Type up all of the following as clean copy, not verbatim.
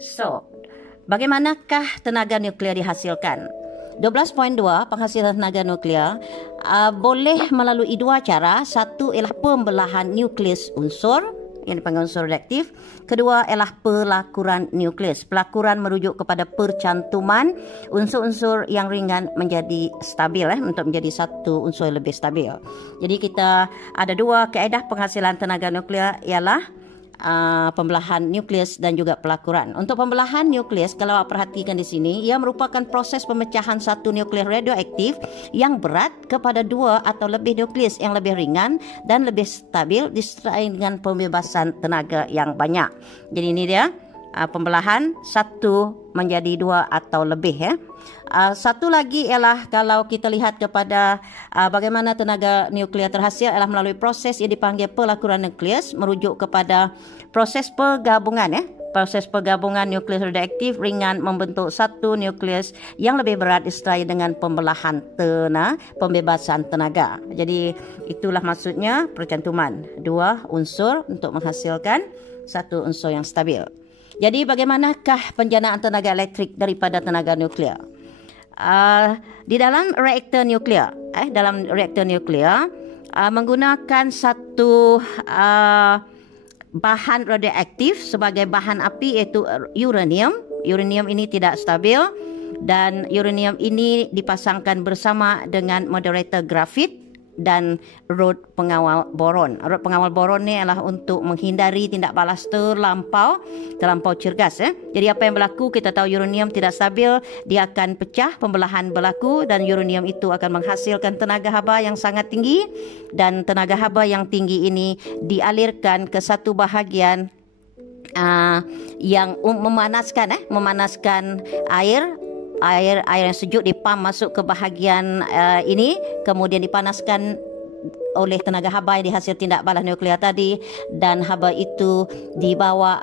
So, bagaimanakah tenaga nuklear dihasilkan? 12.2 penghasilan tenaga nuklear boleh melalui dua cara. Satu ialah pembelahan nukleus unsur yang dipanggil unsur reaktif. Kedua ialah pelakuran nukleus. Pelakuran merujuk kepada percantuman unsur-unsur yang ringan menjadi stabil untuk menjadi satu unsur yang lebih stabil. Jadi kita ada dua kaedah penghasilan tenaga nuklear ialah pembelahan nukleus dan juga pelakuran. Untuk pembelahan nukleus, kalau perhatikan di sini, ia merupakan proses pemecahan satu nukleus radioaktif yang berat kepada dua atau lebih nukleus yang lebih ringan dan lebih stabil disertai dengan pembebasan tenaga yang banyak. Jadi ini dia pembelahan satu menjadi dua atau lebih. Satu lagi ialah kalau kita lihat kepada bagaimana tenaga nuklear terhasil ialah melalui proses yang dipanggil pelakuran nukleus, merujuk kepada proses pergabungan proses pergabungan nukleus radioaktif ringan membentuk satu nukleus yang lebih berat disertai dengan pembelahan pembebasan tenaga. Jadi itulah maksudnya percantuman dua unsur untuk menghasilkan satu unsur yang stabil. Jadi bagaimanakah penjanaan tenaga elektrik daripada tenaga nuklear? Di dalam reaktor nuklear, menggunakan satu bahan radioaktif sebagai bahan api iaitu uranium. Uranium ini tidak stabil dan uranium ini dipasangkan bersama dengan moderator grafit dan rod pengawal boron. Rod pengawal boron ni adalah untuk menghindari tindak balas terlampau cergas. Jadi apa yang berlaku, kita tahu uranium tidak stabil, dia akan pecah, pembelahan berlaku dan uranium itu akan menghasilkan tenaga haba yang sangat tinggi, dan tenaga haba yang tinggi ini dialirkan ke satu bahagian yang memanaskan air yang sejuk dipam masuk ke bahagian ini, kemudian dipanaskan oleh tenaga haba yang dihasil tindak balas nuklear tadi, dan haba itu dibawa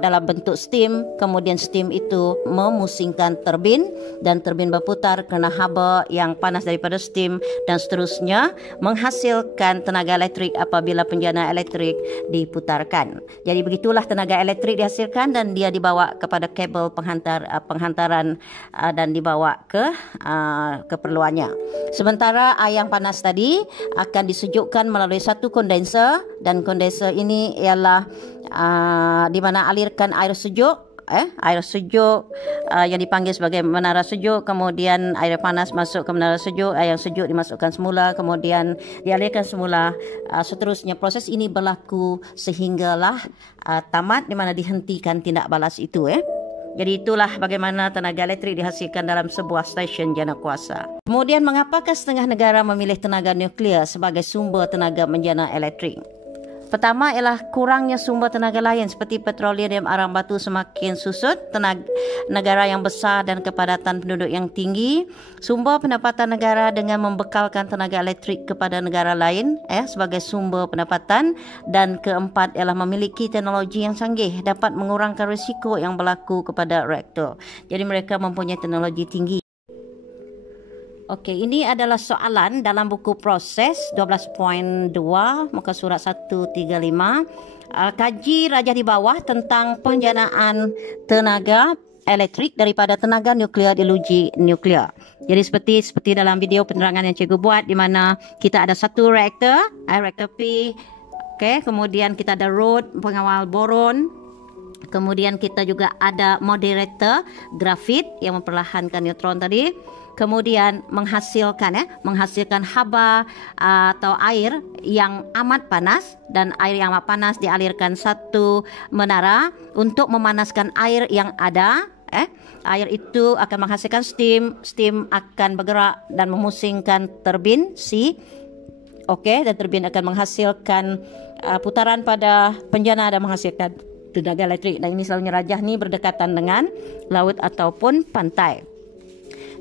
dalam bentuk steam. Kemudian steam itu memusingkan turbin dan turbin berputar kerana haba yang panas daripada steam, dan seterusnya menghasilkan tenaga elektrik apabila penjana elektrik diputarkan. Jadi begitulah tenaga elektrik dihasilkan dan dia dibawa kepada kabel penghantaran dan dibawa ke keperluannya. Sementara air yang panas tadi akan disejukkan melalui satu kondenser, dan kondenser ini ialah di mana alirkan air sejuk yang dipanggil sebagai menara sejuk, kemudian air panas masuk ke menara sejuk, air yang sejuk dimasukkan semula, kemudian dialirkan semula, seterusnya proses ini berlaku sehinggalah tamat, di mana dihentikan tindak balas itu. Jadi itulah bagaimana tenaga elektrik dihasilkan dalam sebuah stesen jana kuasa. Kemudian mengapakah setengah negara memilih tenaga nuklear sebagai sumber tenaga menjana elektrik? Pertama ialah kurangnya sumber tenaga lain seperti petroleum dan arang batu semakin susut, negara yang besar dan kepadatan penduduk yang tinggi, sumber pendapatan negara dengan membekalkan tenaga elektrik kepada negara lain sebagai sumber pendapatan, dan keempat ialah memiliki teknologi yang canggih dapat mengurangkan risiko yang berlaku kepada reaktor. Jadi mereka mempunyai teknologi tinggi. Okey, ini adalah soalan dalam buku proses 12.2 muka surat 135. Kaji rajah di bawah tentang penjanaan tenaga elektrik daripada tenaga nuklear di uji nuklear. Jadi seperti dalam video penerangan yang cikgu buat, di mana kita ada satu reaktor P. Okey, kemudian kita ada rod pengawal boron. Kemudian kita juga ada moderator grafit yang memperlahankan neutron tadi. Kemudian menghasilkan haba atau air yang amat panas, dan air yang amat panas dialirkan satu menara untuk memanaskan air yang ada. Air itu akan menghasilkan steam akan bergerak dan memusingkan turbin C. Dan turbin akan menghasilkan putaran pada penjana dan menghasilkan tenaga elektrik. Dan ini selalunya rajah ni berdekatan dengan laut ataupun pantai.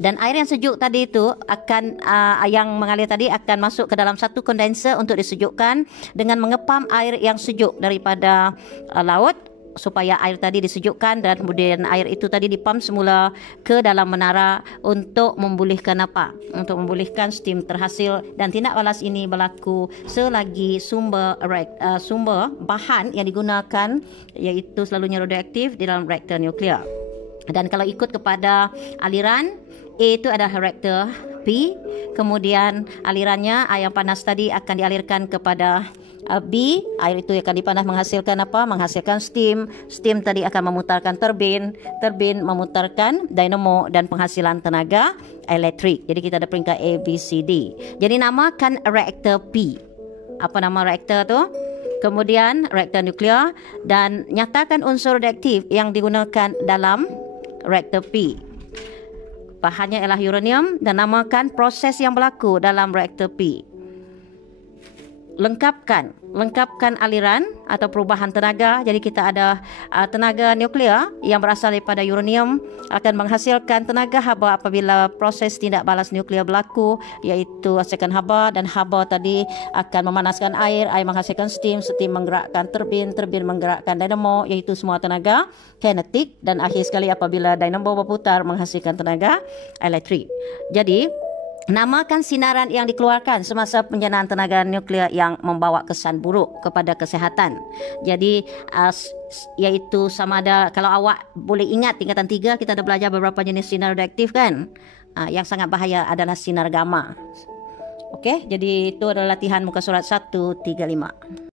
Dan air yang sejuk tadi itu akan yang mengalir tadi akan masuk ke dalam satu kondenser untuk disejukkan dengan mengepam air yang sejuk daripada laut supaya air tadi disejukkan dan kemudian air itu tadi dipam semula ke dalam menara untuk memulihkan apa? Untuk memulihkan steam terhasil, dan tindak balas ini berlaku selagi sumber bahan yang digunakan iaitu selalunya radioaktif di dalam reaktor nuklear. Dan kalau ikut kepada aliran, A itu adalah reaktor P, kemudian alirannya air yang panas tadi akan dialirkan kepada B, air itu akan dipanas menghasilkan apa? Menghasilkan steam. Steam tadi akan memutarkan turbin, turbin memutarkan dynamo dan penghasilan tenaga elektrik. Jadi kita ada peringkat A, B, C, D. Jadi namakan reaktor P. Apa nama reaktor tu? Kemudian reaktor nuklear, dan nyatakan unsur radioaktif yang digunakan dalam reaktor P. Bahannya ialah uranium dan namakan proses yang berlaku dalam reaktor P. Lengkapkan aliran atau perubahan tenaga. Jadi kita ada tenaga nuklear yang berasal daripada uranium akan menghasilkan tenaga haba apabila proses tindak balas nuklear berlaku, iaitu hasilkan haba, dan haba tadi akan memanaskan air menghasilkan steam, steam menggerakkan turbin, turbin menggerakkan dynamo, iaitu semua tenaga kinetik, dan akhir sekali apabila dynamo berputar menghasilkan tenaga elektrik. Jadi namakan sinaran yang dikeluarkan semasa penjenaan tenaga nuklear yang membawa kesan buruk kepada kesihatan. Jadi iaitu sama ada, kalau awak boleh ingat tingkatan 3 kita ada belajar beberapa jenis sinar radioaktif kan. Yang sangat bahaya adalah sinar gamma. Okey, jadi itu adalah latihan muka surat 135.